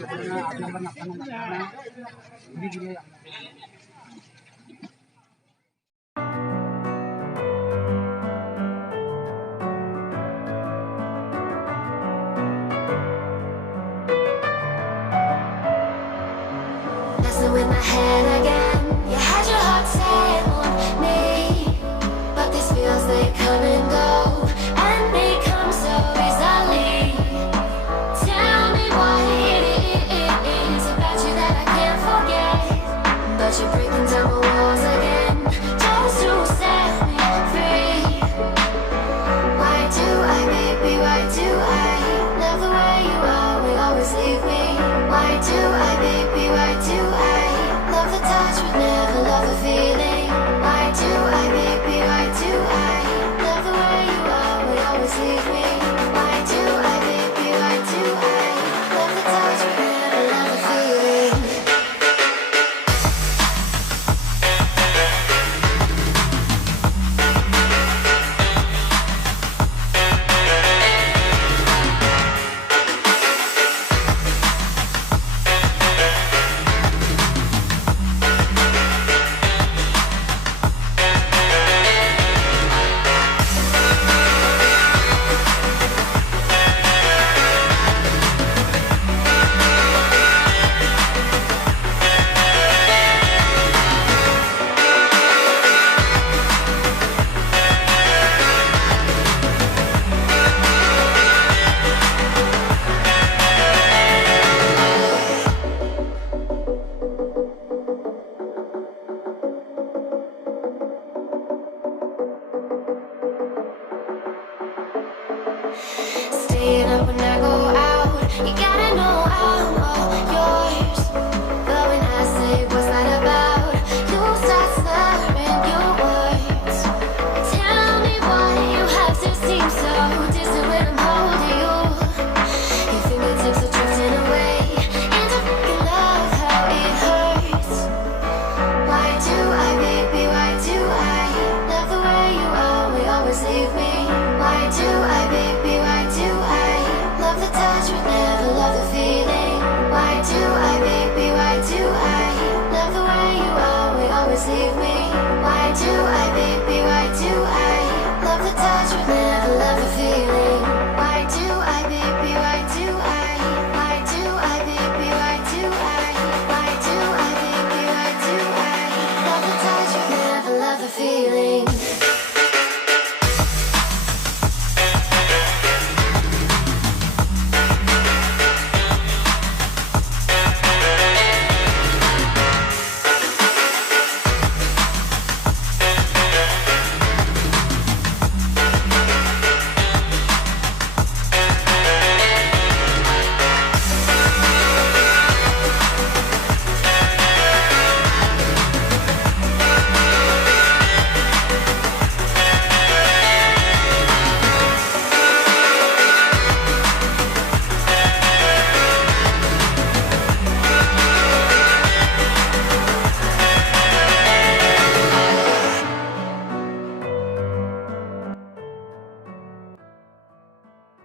Messing with my head again. You had your heart set on me, but these feels, they come and go, and they come so easily. Tell me why it is about you that I can't forget, but you're breaking down my walls again, just to set me free. Why do I, baby, why do I love the way you are, will always leave me? Why do I, baby, why do I love the touch but never love the feeling? Why do I, baby?